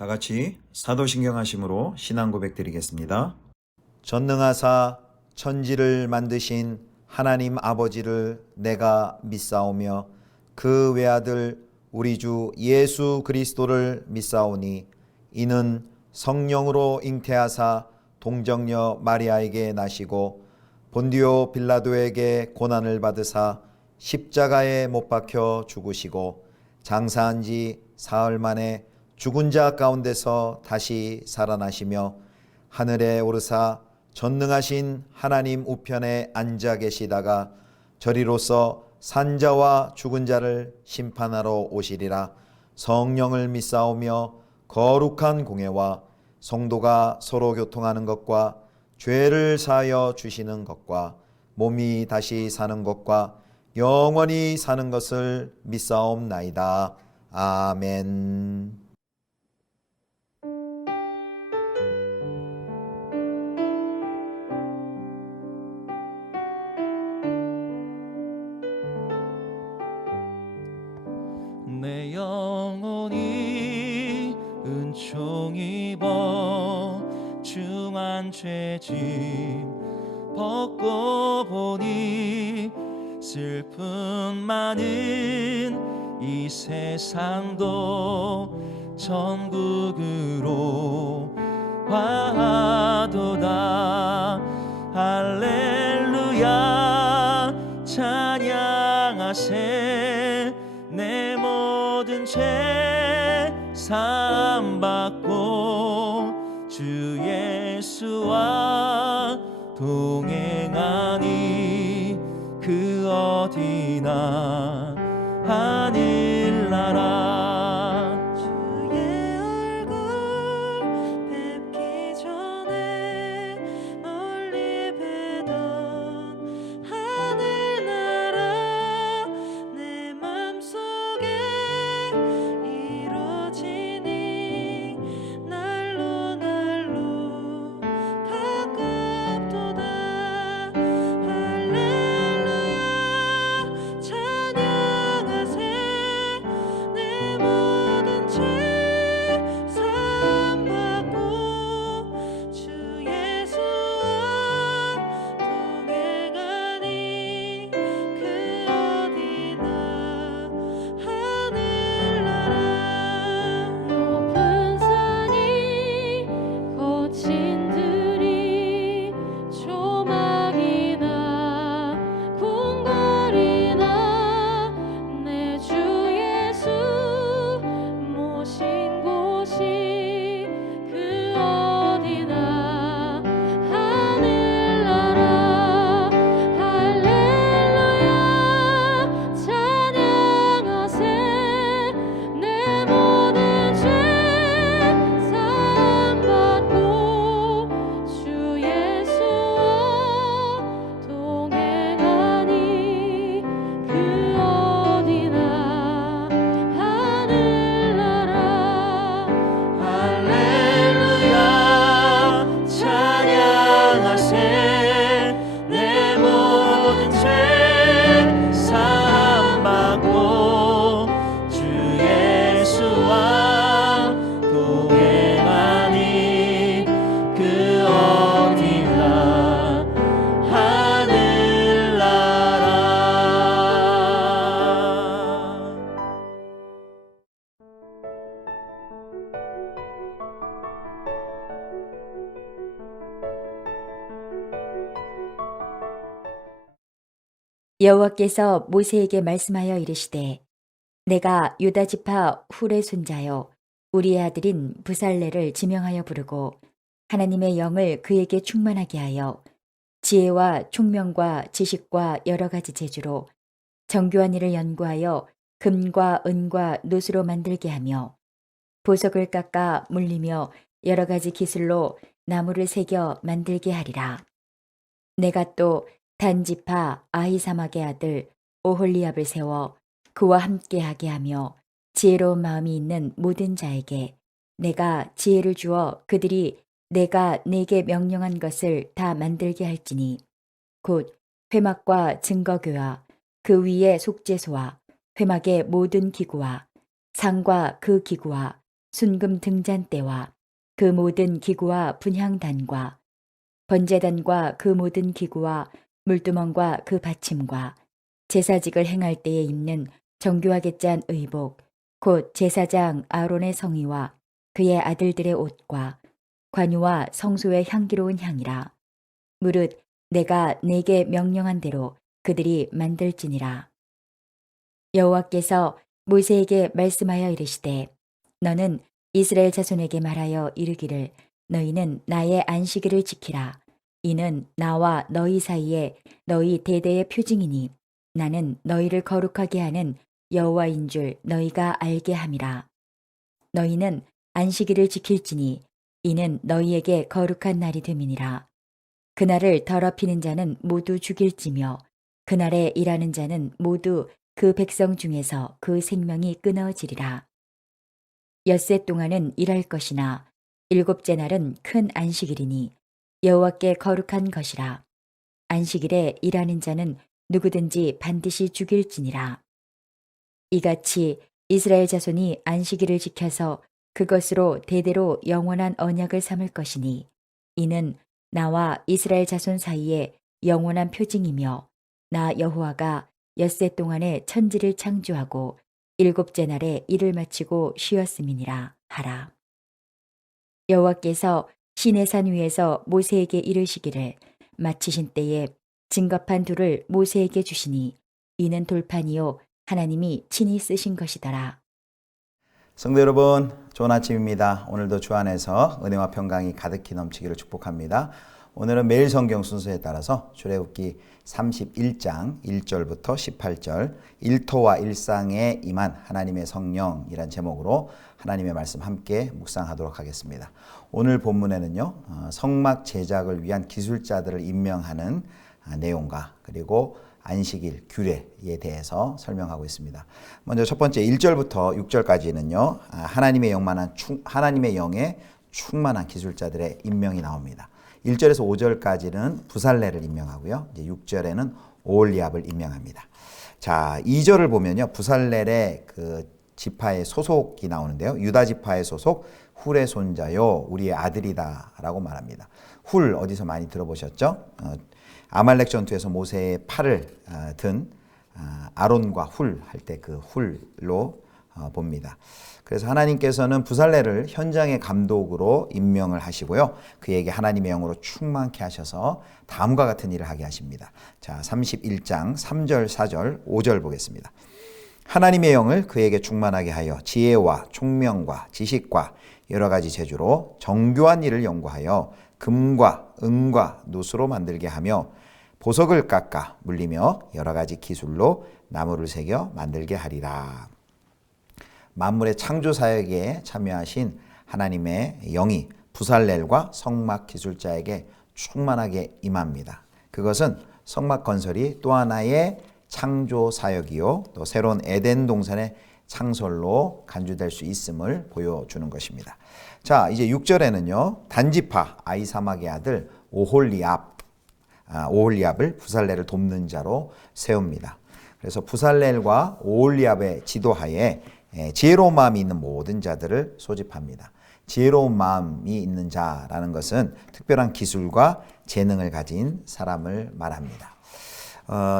다 같이 사도신경 하심으로 신앙 고백 드리겠습니다. 전능하사 천지를 만드신 하나님 아버지를 내가 믿사오며 그 외아들 우리 주 예수 그리스도를 믿사오니 이는 성령으로 잉태하사 동정녀 마리아에게 나시고 본디오 빌라도에게 고난을 받으사 십자가에 못 박혀 죽으시고 장사한 지 사흘 만에 죽은 자 가운데서 다시 살아나시며 하늘에 오르사 전능하신 하나님 우편에 앉아 계시다가 저리로서 산자와 죽은 자를 심판하러 오시리라. 성령을 믿사오며 거룩한 공예와 성도가 서로 교통하는 것과 죄를 사하여 주시는 것과 몸이 다시 사는 것과 영원히 사는 것을 믿사옵나이다. 아멘. 내 영혼이 은총 입어 중한 죄짐 벗고 보니 슬픔 많은 이 세상도 천국으로 화하도다. 할렐루야 찬양하세. 내 모든 죄 사함받고 주 예수와 동행하니 그 어디나 하늘나라. 주의 얼굴 뵙기 전에 멀리 뵈던 하늘나라 내 맘속에 이루어지니 날로 날로 가깝도다. 할렐루야 찬양하세. 내 모든 죄 사함받고 주 예수와 동행하니 그 어디나 하늘나라. 높은 산이 거친 들이 조막이나 궁궐이나 내 주 예수 모신 곳이 그 어디나 하늘나라. 할렐루야 찬양하세. 내 모든 죄 사함받고 주 예수와 동행하니 그 어디나 하늘나라. 할렐루야 찬양하세. 내 모든 죄 사함받고 주 예수와 동행하니 그 어디나 하늘나라. 여호와께서 모세에게 말씀하여 이르시되 내가 유다 지파 훌의 손자요 우리의 아들인 부살레를 지명하여 부르고 하나님의 영을 그에게 충만하게 하여 지혜와 총명과 지식과 여러 가지 재주로 정교한 일을 연구하여 금과 은과 노수로 만들게 하며 보석을 깎아 물리며 여러 가지 기술로 나무를 새겨 만들게 하리라. 내가 또 단지파 아히사막의 아들 오홀리압을 세워 그와 함께하게 하며 지혜로운 마음이 있는 모든 자에게 내가 지혜를 주어 그들이 내가 네게 명령한 것을 다 만들게 할지니 곧 회막과 증거교와 그 위에 속죄소와 회막의 모든 기구와 상과 그 기구와 순금 등잔대와 그 모든 기구와 분향단과 번제단과 그 모든 기구와 물두멍과 그 받침과 제사직을 행할 때에 입는 정교하게 짠 의복 곧 제사장 아론의 성의와 그의 아들들의 옷과 관유와 성소의 향기로운 향이라. 무릇 내가 내게 명령한 대로 그들이 만들지니라. 여호와께서 모세에게 말씀하여 이르시되 너는 이스라엘 자손에게 말하여 이르기를 너희는 나의 안식일을 지키라. 이는 나와 너희 사이에 너희 대대의 표징이니 나는 너희를 거룩하게 하는 여호와인 줄 너희가 알게 함이라. 너희는 안식일을 지킬지니 이는 너희에게 거룩한 날이 됨이니라. 그날을 더럽히는 자는 모두 죽일지며 그날에 일하는 자는 모두 그 백성 중에서 그 생명이 끊어지리라. 엿새 동안은 일할 것이나 일곱째 날은 큰 안식일이니 여호와께 거룩한 것이라. 안식일에 일하는 자는 누구든지 반드시 죽일지니라. 이같이 이스라엘 자손이 안식일을 지켜서 그것으로 대대로 영원한 언약을 삼을 것이니 이는 나와 이스라엘 자손 사이에 영원한 표징이며 나 여호와가 엿새 동안에 천지를 창조하고 일곱째 날에 일을 마치고 쉬었음이니라 하라. 여호와께서 시내산 위에서 모세에게 이르시기를 마치신 때에 증거판 둘을 모세에게 주시니 이는 돌판이요 하나님이 친히 쓰신 것이더라. 성도 여러분, 좋은 아침입니다. 오늘도 주 안에서 은혜와 평강이 가득히 넘치기를 축복합니다. 오늘은 매일 성경 순서에 따라서 출애굽기 31장 1절부터 18절 일토와 일상에 임한 하나님의 성령이란 제목으로 하나님의 말씀 함께 묵상하도록 하겠습니다. 오늘 본문에는요, 성막 제작을 위한 기술자들을 임명하는 내용과 그리고 안식일 규례에 대해서 설명하고 있습니다. 먼저 첫 번째 1절부터 6절까지는요. 하나님의 영에 충만한 기술자들의 임명이 나옵니다. 1절에서 5절까지는 부살레를 임명하고요. 이제 6절에는 오홀리압을 임명합니다. 자, 2절을 보면요. 부살렐의 그 지파의 소속이 나오는데요. 유다 지파의 소속 훌의 손자요 우리의 아들이다라고 말합니다. 훌 어디서 많이 들어보셨죠? 아말렉 전투에서 모세의 팔을 든 아론과 훌 할 때 그 훌로 봅니다. 그래서 하나님께서는 부살레를 현장의 감독으로 임명을 하시고요. 그에게 하나님의 영으로 충만케 하셔서 다음과 같은 일을 하게 하십니다. 자, 31장 3절, 4절, 5절 보겠습니다. 하나님의 영을 그에게 충만하게 하여 지혜와 총명과 지식과 여러 가지 재주로 정교한 일을 연구하여 금과 은과 누수로 만들게 하며 보석을 깎아 물리며 여러 가지 기술로 나무를 새겨 만들게 하리라. 만물의 창조 사역에 참여하신 하나님의 영이 부살렐과 성막 기술자에게 충만하게 임합니다. 그것은 성막 건설이 또 하나의 창조 사역이요 또 새로운 에덴 동산의 창설로 간주될 수 있음을 보여주는 것입니다. 자, 이제 6절에는요. 단지파 아이사막의 아들 오홀리압을 부살렐을 돕는 자로 세웁니다. 그래서 부살렐과 오홀리압의 지도하에 지혜로운 마음이 있는 모든 자들을 소집합니다. 지혜로운 마음이 있는 자라는 것은 특별한 기술과 재능을 가진 사람을 말합니다.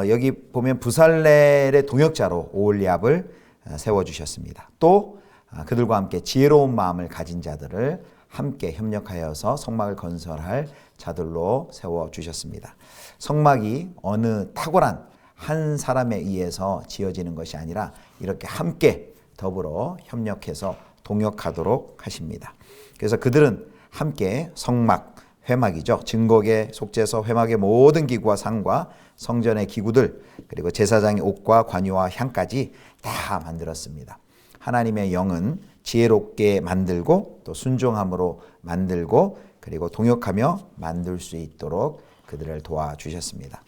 여기 보면 부살렐의 동역자로 오홀리압을 세워주셨습니다. 또 그들과 함께 지혜로운 마음을 가진 자들을 함께 협력하여서 성막을 건설할 자들로 세워주셨습니다. 성막이 어느 탁월한 한 사람에 의해서 지어지는 것이 아니라 이렇게 함께 더불어 협력해서 동역하도록 하십니다. 그래서 그들은 함께 성막, 회막이죠. 증거계, 속죄소, 회막의 모든 기구와 상과 성전의 기구들 그리고 제사장의 옷과 관유와 향까지 다 만들었습니다. 하나님의 영은 지혜롭게 만들고 또 순종함으로 만들고 그리고 동역하며 만들 수 있도록 그들을 도와주셨습니다.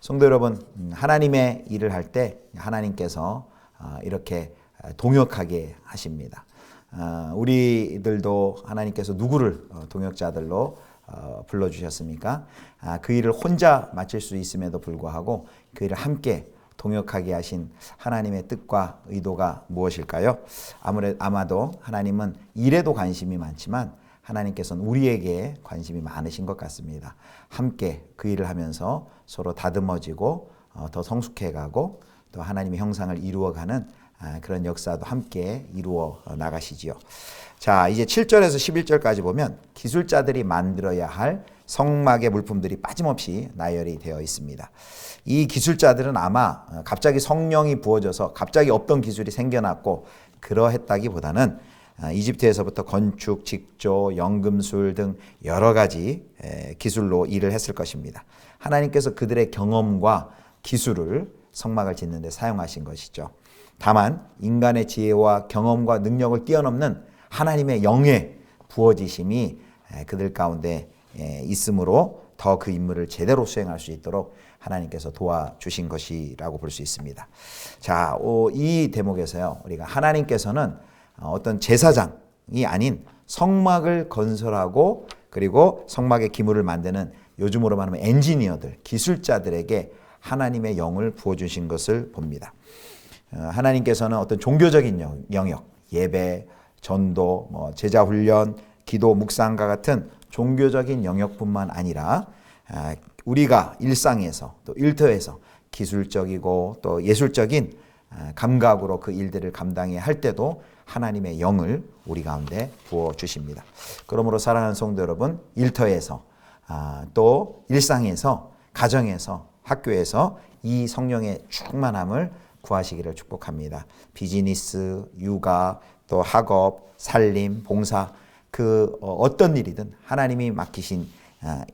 성도 여러분, 하나님의 일을 할 때 하나님께서 이렇게 동역하게 하십니다. 우리들도 하나님께서 누구를 동역자들로 불러주셨습니까? 그 일을 혼자 마칠 수 있음에도 불구하고 그 일을 함께 동역하게 하신 하나님의 뜻과 의도가 무엇일까요? 아마도 하나님은 일에도 관심이 많지만 하나님께서는 우리에게 관심이 많으신 것 같습니다. 함께 그 일을 하면서 서로 다듬어지고 더 성숙해가고 또 하나님의 형상을 이루어가는 그런 역사도 함께 이루어 나가시지요. 자, 이제 7절에서 11절까지 보면 기술자들이 만들어야 할 성막의 물품들이 빠짐없이 나열이 되어 있습니다. 이 기술자들은 아마 갑자기 성령이 부어져서 갑자기 없던 기술이 생겨났고 그러했다기보다는 이집트에서부터 건축, 직조, 연금술 등 여러 가지 기술로 일을 했을 것입니다. 하나님께서 그들의 경험과 기술을 성막을 짓는 데 사용하신 것이죠. 다만 인간의 지혜와 경험과 능력을 뛰어넘는 하나님의 영의 부어지심이 그들 가운데 있으므로 더 그 임무를 제대로 수행할 수 있도록 하나님께서 도와주신 것이라고 볼 수 있습니다. 자, 이 대목에서요, 우리가 하나님께서는 어떤 제사장이 아닌 성막을 건설하고 그리고 성막의 기물을 만드는 요즘으로 말하면 엔지니어들, 기술자들에게 하나님의 영을 부어주신 것을 봅니다. 하나님께서는 어떤 종교적인 영역, 예배, 전도, 제자훈련, 기도, 묵상과 같은 종교적인 영역뿐만 아니라 우리가 일상에서 또 일터에서 기술적이고 또 예술적인 감각으로 그 일들을 감당해야 할 때도 하나님의 영을 우리 가운데 부어주십니다. 그러므로 사랑하는 성도 여러분, 일터에서 또 일상에서 가정에서 학교에서 이 성령의 충만함을 구하시기를 축복합니다. 비즈니스, 육아, 또 학업, 살림, 봉사 그 어떤 일이든 하나님이 맡기신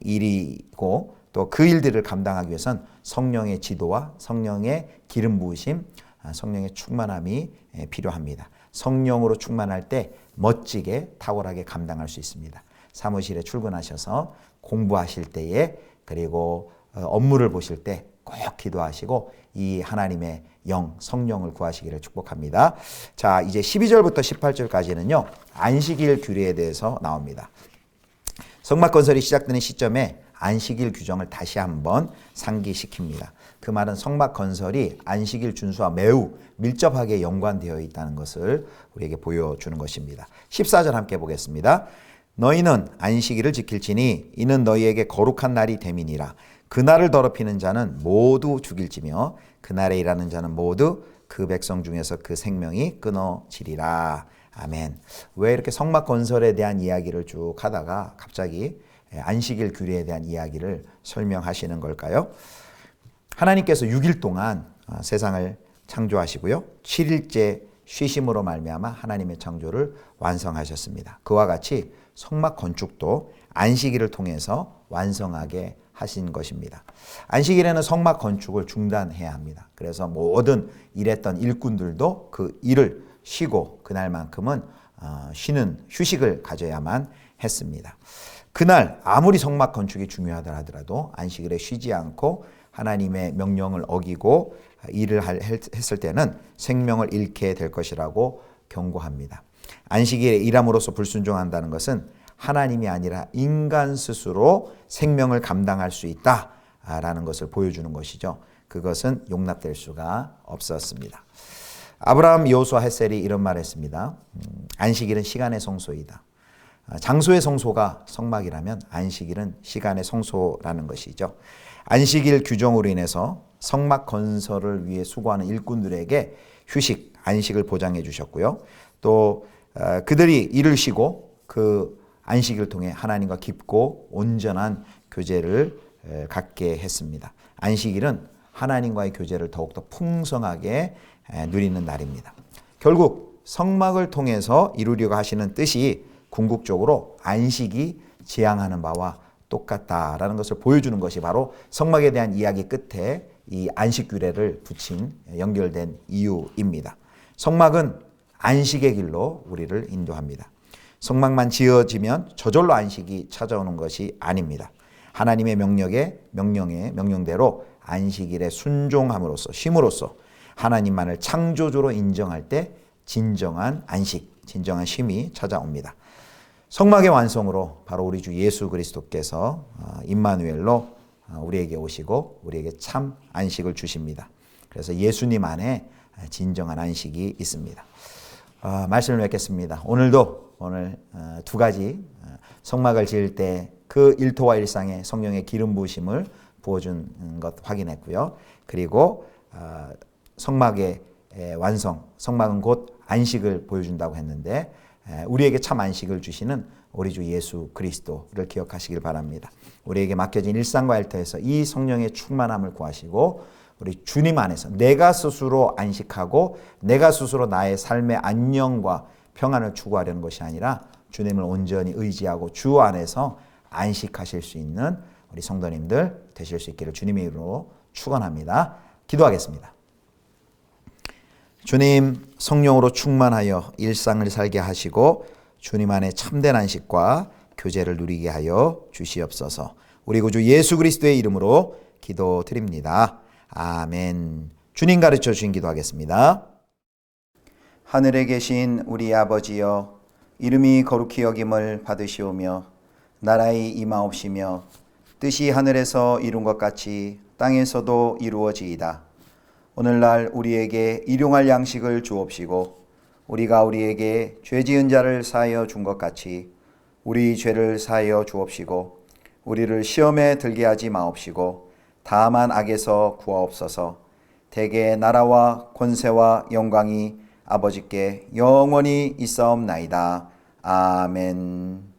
일이고 또 그 일들을 감당하기 위해선 성령의 지도와 성령의 기름 부으심, 성령의 충만함이 필요합니다. 성령으로 충만할 때 멋지게 탁월하게 감당할 수 있습니다. 사무실에 출근하셔서 공부하실 때에 그리고 업무를 보실 때 꼭 기도하시고 이 하나님의 영, 성령을 구하시기를 축복합니다. 자, 이제 12절부터 18절까지는요. 안식일 규례에 대해서 나옵니다. 성막 건설이 시작되는 시점에 안식일 규정을 다시 한번 상기시킵니다. 그 말은 성막 건설이 안식일 준수와 매우 밀접하게 연관되어 있다는 것을 우리에게 보여주는 것입니다. 14절 함께 보겠습니다. 너희는 안식일을 지킬지니 이는 너희에게 거룩한 날이 됨이니라. 그날을 더럽히는 자는 모두 죽일지며 그날에 일하는 자는 모두 그 백성 중에서 그 생명이 끊어지리라. 아멘. 왜 이렇게 성막 건설에 대한 이야기를 쭉 하다가 갑자기 안식일 규례에 대한 이야기를 설명하시는 걸까요? 하나님께서 6일 동안 세상을 창조하시고요. 7일째 쉬심으로 말미암아 하나님의 창조를 완성하셨습니다. 그와 같이 성막 건축도 안식일을 통해서 완성하게 하신 것입니다. 안식일에는 성막 건축을 중단해야 합니다. 그래서 모든 일했던 일꾼들도 그 일을 쉬고 그날만큼은 쉬는 휴식을 가져야만 했습니다. 그날 아무리 성막 건축이 중요하다 하더라도 안식일에 쉬지 않고 하나님의 명령을 어기고 일을 했을 때는 생명을 잃게 될 것이라고 경고합니다. 안식일에 일함으로써 불순종한다는 것은 하나님이 아니라 인간 스스로 생명을 감당할 수 있다라는 것을 보여주는 것이죠. 그것은 용납될 수가 없었습니다. 아브라함, 여호수아, 헷셀이 이런 말을 했습니다. 안식일은 시간의 성소이다. 장소의 성소가 성막이라면 안식일은 시간의 성소라는 것이죠. 안식일 규정으로 인해서 성막 건설을 위해 수고하는 일꾼들에게 휴식, 안식을 보장해 주셨고요. 또 그들이 일을 쉬고 그 안식을 통해 하나님과 깊고 온전한 교제를 갖게 했습니다. 안식일은 하나님과의 교제를 더욱더 풍성하게 누리는 날입니다. 결국 성막을 통해서 이루려고 하시는 뜻이 궁극적으로 안식이 지향하는 바와 똑같다라는 것을 보여주는 것이 바로 성막에 대한 이야기 끝에 이 안식 규례를 붙인 연결된 이유입니다. 성막은 안식의 길로 우리를 인도합니다. 성막만 지어지면 저절로 안식이 찾아오는 것이 아닙니다. 하나님의 명령대로 안식일에 순종함으로써 쉼으로써 하나님만을 창조주로 인정할 때 진정한 안식, 진정한 쉼이 찾아옵니다. 성막의 완성으로 바로 우리 주 예수 그리스도께서 임마누엘로 우리에게 오시고 우리에게 참 안식을 주십니다. 그래서 예수님 안에 진정한 안식이 있습니다. 말씀을 맺겠습니다. 오늘 두 가지 성막을 지을 때 그 일토와 일상에 성령의 기름 부으심을 부어준 것 확인했고요. 그리고 성막의 완성, 성막은 곧 안식을 보여준다고 했는데 우리에게 참 안식을 주시는 우리 주 예수 그리스도를 기억하시길 바랍니다. 우리에게 맡겨진 일상과 일터에서 이 성령의 충만함을 구하시고 우리 주님 안에서 내가 스스로 안식하고 내가 스스로 나의 삶의 안녕과 평안을 추구하려는 것이 아니라 주님을 온전히 의지하고 주 안에서 안식하실 수 있는 우리 성도님들 되실 수 있기를 주님의 이름으로 축원합니다. 기도하겠습니다. 주님, 성령으로 충만하여 일상을 살게 하시고 주님 안에 참된 안식과 교제를 누리게 하여 주시옵소서. 우리 구주 예수 그리스도의 이름으로 기도드립니다. 아멘. 주님 가르쳐 주신 기도하겠습니다. 하늘에 계신 우리 아버지여, 이름이 거룩히 여김을 받으시오며 나라의 임하옵시며 뜻이 하늘에서 이룬 것 같이 땅에서도 이루어지이다. 오늘날 우리에게 일용할 양식을 주옵시고 우리가 우리에게 죄 지은 자를 사하여 준 것 같이 우리 죄를 사하여 주옵시고 우리를 시험에 들게 하지 마옵시고 다만 악에서 구하옵소서. 대개 나라와 권세와 영광이 아버지께 영원히 있사옵나이다. 아멘.